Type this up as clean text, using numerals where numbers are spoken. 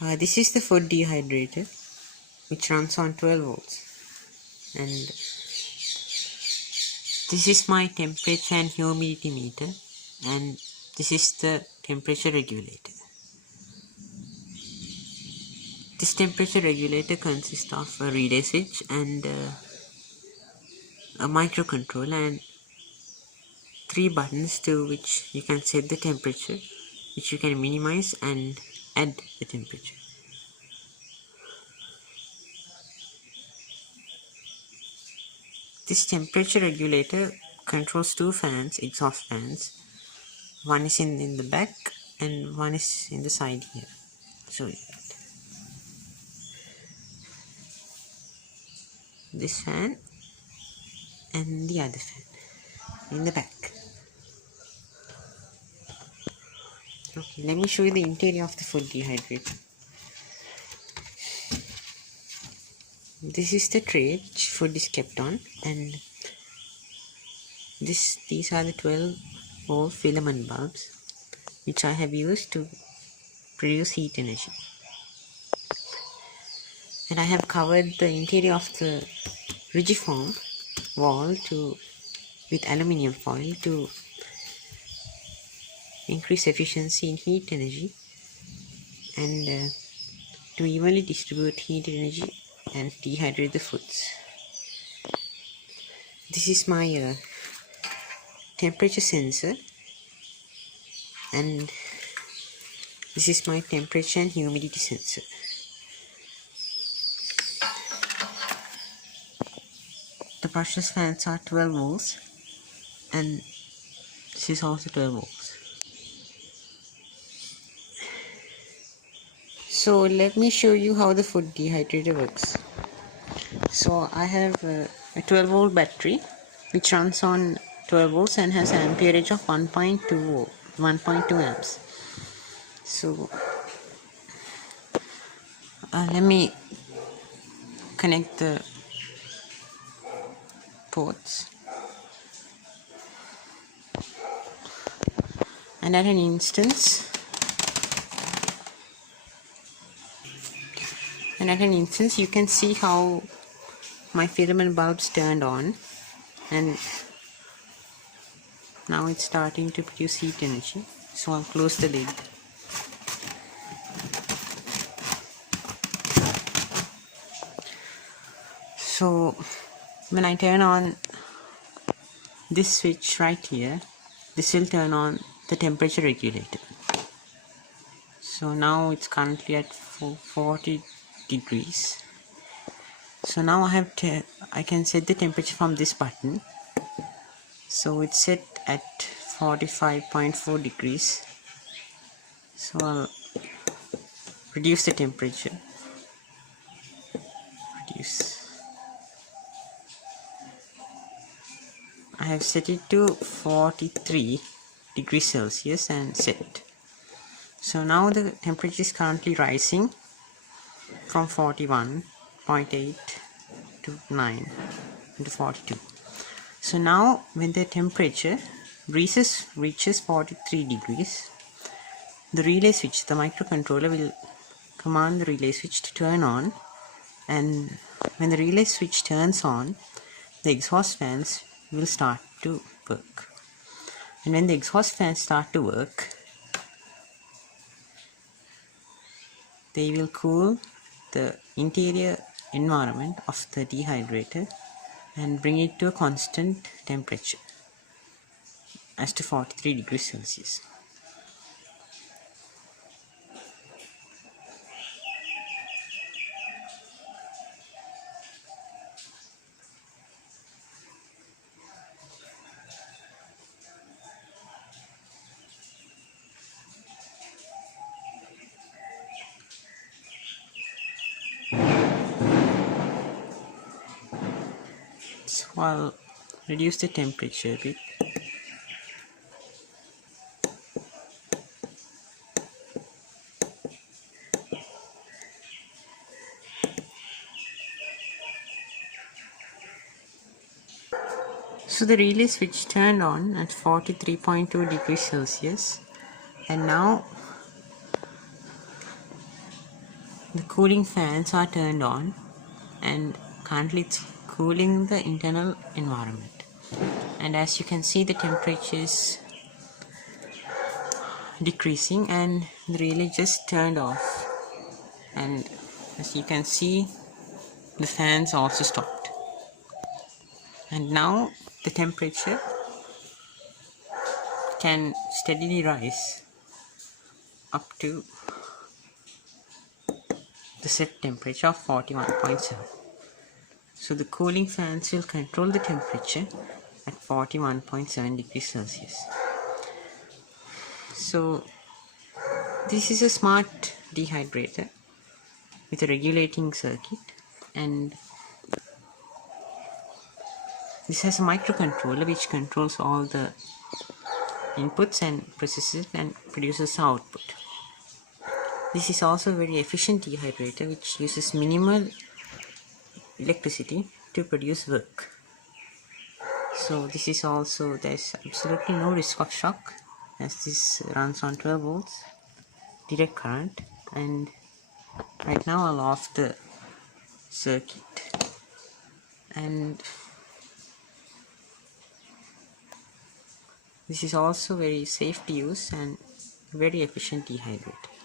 This is the food dehydrator, which runs on 12 volts, and this is my temperature and humidity meter, and this is the temperature regulator. This temperature regulator consists of a relay switch and a microcontroller and 3 buttons to which you can set the temperature, which you can minimize and add the temperature. This temperature regulator controls 2 fans, exhaust fans. One is in the back and one is in the side here. So this fan and the other fan in the back. Okay, let me show you the interior of the food dehydrator. This is the tray which food is kept on, and these are the 12 volt filament bulbs which I have used to produce heat energy. And I have covered the interior of the rigiform wall with aluminium foil to increase efficiency in heat energy and to evenly distribute heat energy and dehydrate the foods. This is my temperature sensor, and this is my temperature and humidity sensor. The brushless fans are 12 volts, and this is also 12 volts. So let me show you how the food dehydrator works. So I have a 12 volt battery which runs on 12 volts and has an amperage of 1.2 amps. So let me connect the ports, and at an instance you can see how my filament bulbs turned on, and now it's starting to produce heat energy. So I'll close the lid. So when I turn on this switch right here, this will turn on the temperature regulator. So now it's currently at 40 degrees. So now I can set the temperature from this button. So it's set at 45.4 degrees. So I'll reduce the temperature. I have set it to 43 degrees Celsius and set. So now the temperature is currently rising from 41.8 to 9 to 42. So now when the temperature reaches 43 degrees, the relay switch, the microcontroller, will command the relay switch to turn on, and when the relay switch turns on, the exhaust fans will start to work. And when the exhaust fans start to work, they will cool the interior environment of the dehydrator and bring it to a constant temperature as to 43 degrees Celsius. So I'll reduce the temperature a bit. So the relay switch turned on at 43.2 degrees Celsius, and now the cooling fans are turned on, and currently it's cooling the internal environment. And as you can see, the temperature is decreasing and the relay just turned off, and as you can see, the fans also stopped. And now the temperature can steadily rise up to the set temperature of 41.7. So the cooling fans will control the temperature at 41.7 degrees Celsius. So this is a smart dehydrator with a regulating circuit, and this has a microcontroller which controls all the inputs and processes and produces output. This is also a very efficient dehydrator which uses minimal electricity to produce work. So this is also, there's absolutely no risk of shock as this runs on 12 volts direct current. And right now I'll off the circuit, and this is also very safe to use and very efficient dehydrator.